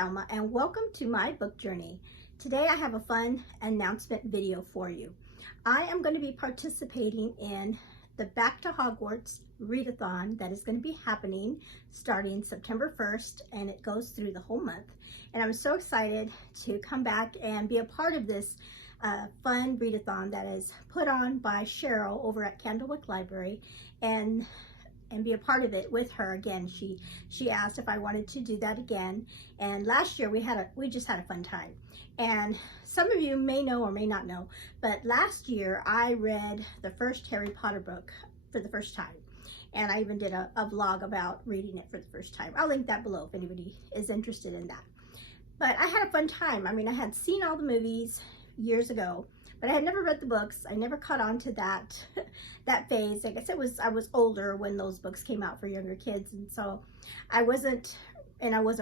Thelma and welcome to my book journey. Today I have a fun announcement video for you. I am going to be participating in the Back to Hogwarts Readathon that is going to be happening starting September 1st, and it goes through the whole month. And I'm so excited to come back and be a part of this fun readathon that is put on by Cheryl over at Candlewick Library, and be a part of it with her again. She asked if I wanted to do that again, and last year we just had a fun time. And some of you may know or may not know, but last year I read the first Harry Potter book for the first time, and I even did a vlog about reading it for the first time. I'll link that below if anybody is interested in that. But I had a fun time. I mean, I had seen all the movies years ago, but I had never read the books. I never caught on to that phase. I guess I was older when those books came out for younger kids, and so I wasn't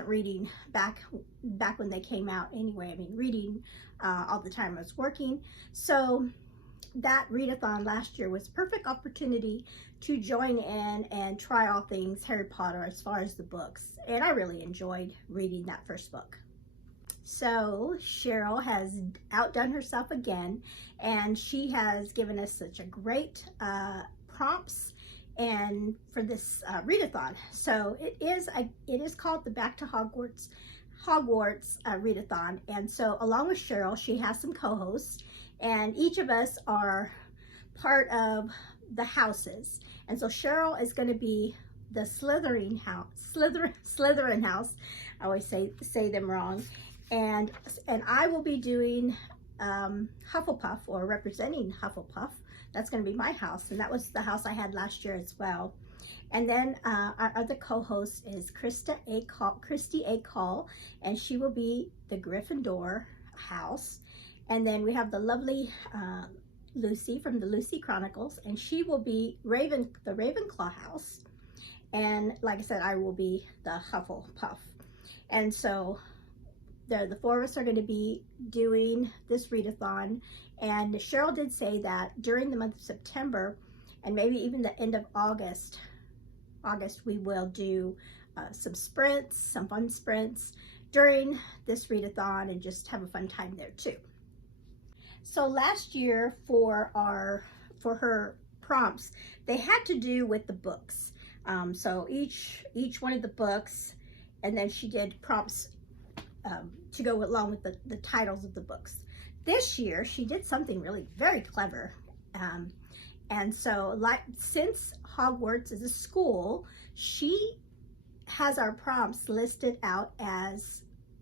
reading back when they came out anyway. I mean, reading all the time. I was working. So that readathon last year was a perfect opportunity to join in and try all things Harry Potter as far as the books. And I really enjoyed reading that first book. So Cheryl has outdone herself again, and she has given us such a great prompts and for this readathon. So it is called the Back to Hogwarts readathon. And so along with Cheryl, she has some co-hosts, and each of us are part of the houses. And so Cheryl is going to be the Slytherin house. I always say them wrong. And I will be doing Hufflepuff, or representing Hufflepuff. That's going to be my house, and that was the house I had last year as well. And then our other co-host is Christy A. Call, and she will be the Gryffindor house. And then we have the lovely Lucy from the Lucy Chronicles, and she will be the Ravenclaw house. And like I said, I will be the Hufflepuff. And so the four of us are going to be doing this readathon. And Cheryl did say that during the month of September, and maybe even the end of August, we will do some fun sprints during this readathon, and just have a fun time there too. So last year for her prompts, they had to do with the books. So each one of the books, and then she did prompts to go along with the titles of the books. This year she did something really very clever, and so since Hogwarts is a school, she has our prompts listed out as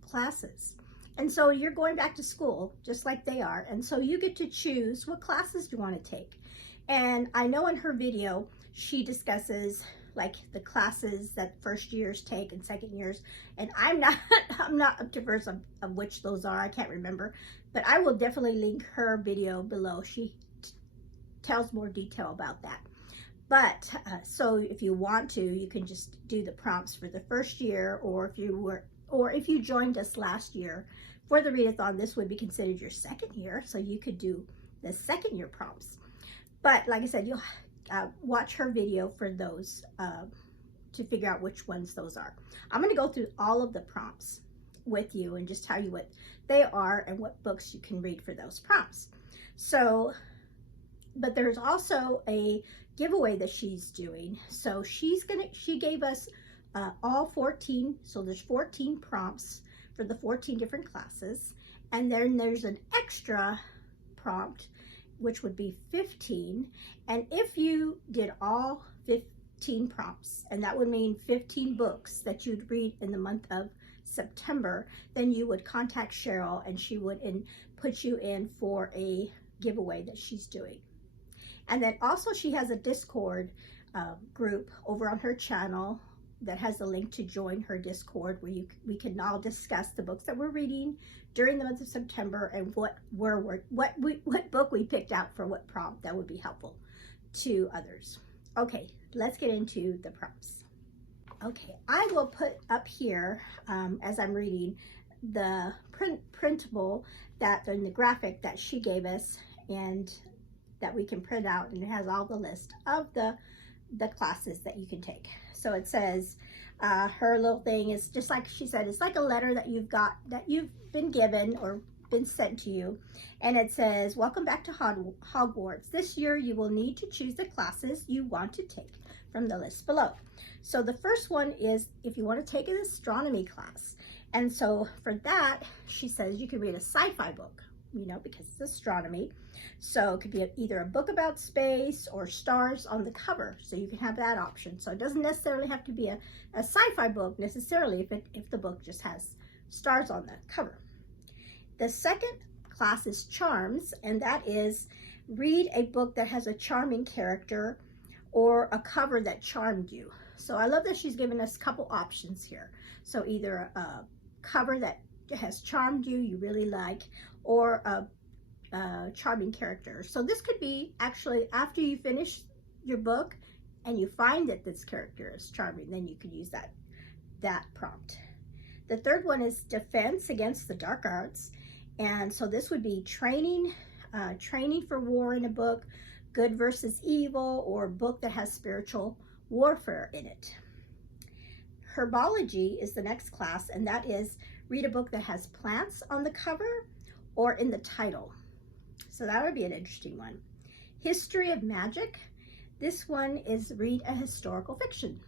classes. And so you're going back to school just like they are, and so you get to choose what classes you want to take. And I know in her video she discusses like the classes that first years take and second years, and I'm not up to verse of which those are. I can't remember, but I will definitely link her video below. She tells more detail about that. But so if you want to, you can just do the prompts for the first year, or if you joined us last year for the readathon, this would be considered your second year, so you could do the second year prompts. But like I said, you'll watch her video for those to figure out which ones those are. I'm going to go through all of the prompts with you and just tell you what they are and what books you can read for those prompts. So, but there's also a giveaway that she's doing. So she gave us all 14, so there's 14 prompts for the 14 different classes, and then there's an extra prompt which would be 15. And if you did all 15 prompts, and that would mean 15 books that you'd read in the month of September, then you would contact Cheryl, and she would put you in for a giveaway that she's doing. And then also she has a Discord group over on her channel that has a link to join her Discord, where we can all discuss the books that we're reading during the month of September, and what book we picked out for what prompt that would be helpful to others. Okay, let's get into the prompts. Okay, I will put up here as I'm reading the printable in the graphic that she gave us, and that we can print out, and it has all the list of the the classes that you can take. So it says, her little thing is just like she said, it's like a letter that you've been given or been sent to you, and it says, welcome back to Hogwarts. This year you will need to choose the classes you want to take from the list below. So the first one is if you want to take an astronomy class, and so for that she says you can read a sci-fi book, you know, because it's astronomy. So it could be either a book about space or stars on the cover, so you can have that option. So it doesn't necessarily have to be a sci-fi book necessarily if the book just has stars on the cover. The second class is charms, and that is read a book that has a charming character or a cover that charmed you. So I love that she's given us a couple options here. So either a cover that has charmed you, you really like, or a charming character. So this could be actually after you finish your book and you find that this character is charming, then you could use that prompt. The third one is defense against the dark arts, and so this would be training for war in a book, good versus evil, or a book that has spiritual warfare in it. Herbology is the next class, and that is read a book that has plants on the cover or in the title. So that would be an interesting one. History of magic. This one is read a historical fiction.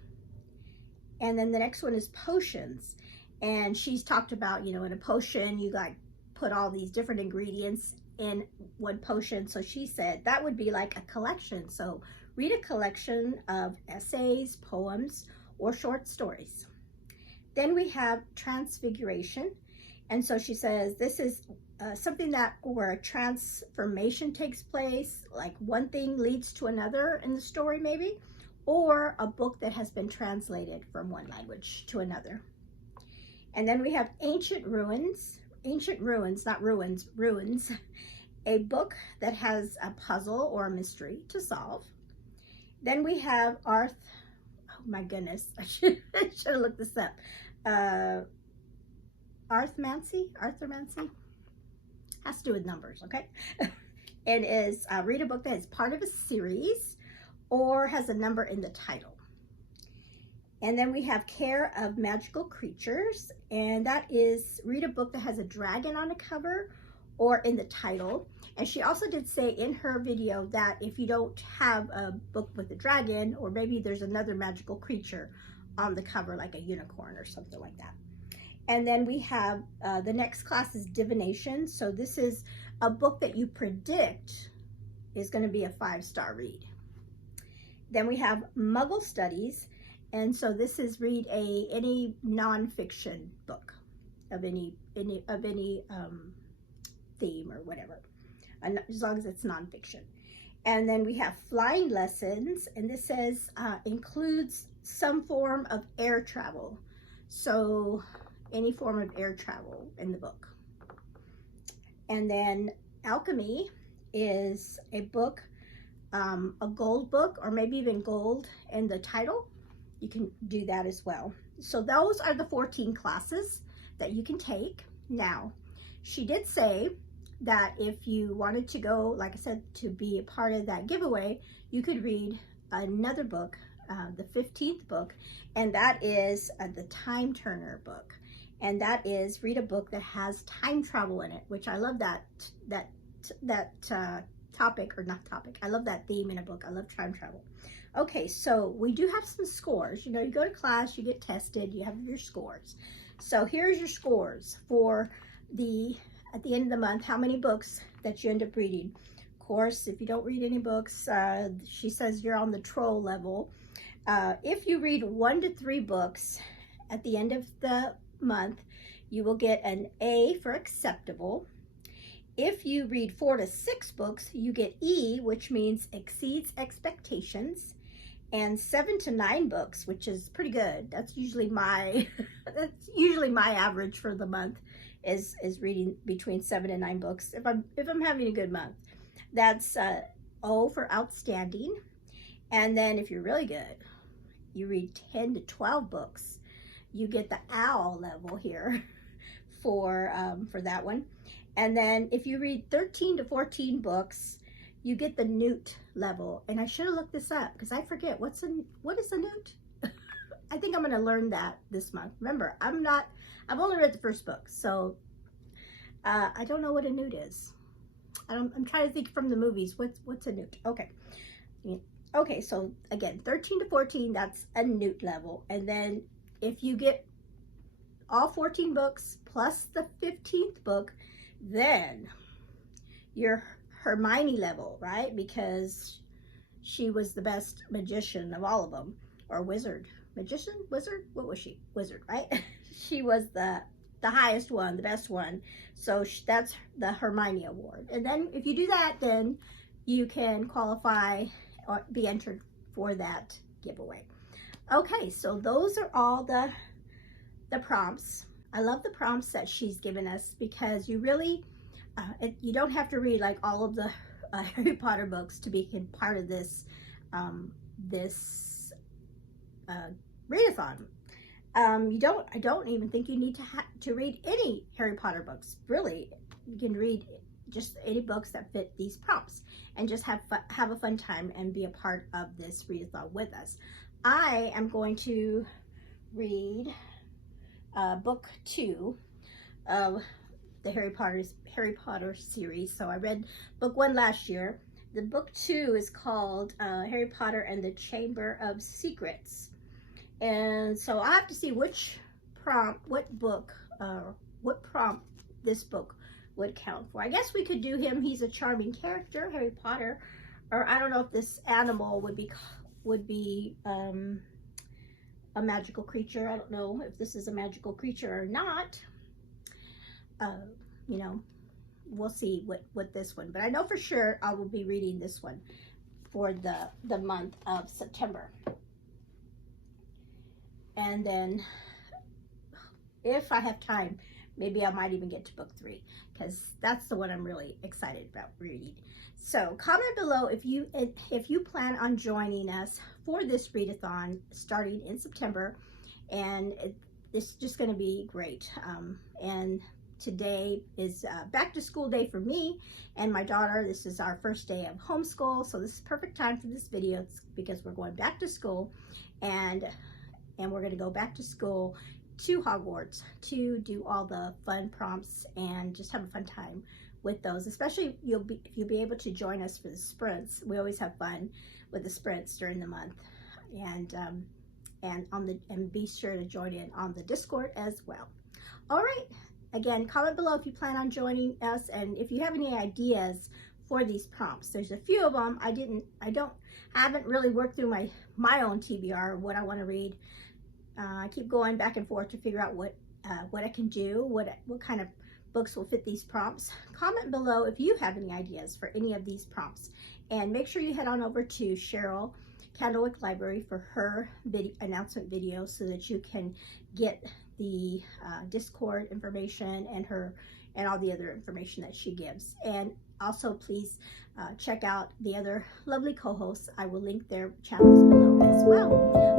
And then the next one is potions. And she's talked about, you know, in a potion, you like put all these different ingredients in one potion. So she said that would be like a collection. So read a collection of essays, poems, or short stories. Then we have Transfiguration. And so she says this is something where a transformation takes place, like one thing leads to another in the story maybe, or a book that has been translated from one language to another. And then we have Ancient Ruins, not ruins, ruins, a book that has a puzzle or a mystery to solve. Then we have oh my goodness, I should have looked this up. Arithmancy has to do with numbers, okay? It is read a book that is part of a series or has a number in the title. And then we have Care of Magical Creatures, and that is read a book that has a dragon on a cover or in the title. And she also did say in her video that if you don't have a book with a dragon, or maybe there's another magical creature on the cover, like a unicorn or something like that. And then we have the next class is Divination. So this is a book that you predict is going to be a 5-star read. Then we have Muggle Studies. And so this is read any nonfiction book of any theme or whatever, as long as it's nonfiction. And then we have Flying Lessons, and this says includes some form of air travel. So any form of air travel in the book. And then Alchemy is a book, a gold book, or maybe even gold in the title. You can do that as well. So those are the 14 classes that you can take. Now, she did say that if you wanted to go, like I said, to be a part of that giveaway, you could read another book, the 15th book, and that is the Time Turner book. And that is read a book that has time travel in it, which I love that topic, or not topic. I love that theme in a book. I love time travel. Okay, so we do have some scores. You know, you go to class, you get tested, you have your scores. So here's your scores for at the end of the month, how many books that you end up reading. Of course, if you don't read any books, she says you're on the troll level. If you read 1 to 3 books at the end of the month, you will get an A for acceptable. If you read 4 to 6 books, you get E, which means exceeds expectations. And 7 to 9 books, which is pretty good. That's usually my average for the month is reading between 7 and 9 books. If I'm having a good month, that's O for outstanding. And then if you're really good, you read 10 to 12 books. You get the OWL level here for that one. And then if you read 13 to 14 books, you get the Newt level, and I should have looked this up because I forget what is a newt. I think I'm going to learn that this month. Remember, I've only read the first book, so I don't know what a newt is. I'm trying to think from the movies. What's a newt? Okay. Okay, so again, 13 to 14, that's a newt level. And then if you get all 14 books plus the 15th book, then you're Hermione level, right? Because she was the best magician of all of them, or wizard. Magician? Wizard? What was she? Wizard, right? She was the highest one, the best one. So that's the Hermione Award. And then if you do that, then you can qualify or be entered for that giveaway. Okay, so those are all the prompts. I love the prompts that she's given us because you really, you don't have to read like all of the Harry Potter books to be part of this readathon. I don't even think you need to read any Harry Potter books. Really, you can read just any books that fit these prompts and just have a fun time and be a part of this readathon with us. I am going to read book 2 of the Harry Potter series. So I read book 1 last year. The book 2 is called Harry Potter and the Chamber of Secrets. And so I have to see what prompt this book would count for. I guess we could do him. He's a charming character, Harry Potter, or I don't know if this animal would be a magical creature. I don't know if this is a magical creature or not. You know, we'll see what this one. But I know for sure I will be reading this one for the month of September. And then if I have time, maybe I might even get to book 3 because that's the one I'm really excited about reading. So comment below if you plan on joining us for this readathon starting in September, and it's just going to be great. And today is back to school day for me and my daughter. This is our first day of homeschool, so this is perfect time for this video because we're going back to school, and we're going to go back to school to Hogwarts to do all the fun prompts and just have a fun time with those. Especially if you'll be able to join us for the sprints. We always have fun with the sprints during the month, and be sure to join in on the Discord as well. All right, again, comment below if you plan on joining us and if you have any ideas for these prompts. There's a few of them. I haven't really worked through my own TBR, what I want to read. I keep going back and forth to figure out what I can do, what kind of books will fit these prompts. Comment below if you have any ideas for any of these prompts, and make sure you head on over to Cheryl Candlewick Library for her announcement video so that you can get the Discord information and all the other information that she gives. And also please check out the other lovely co-hosts. I will link their channels below as well.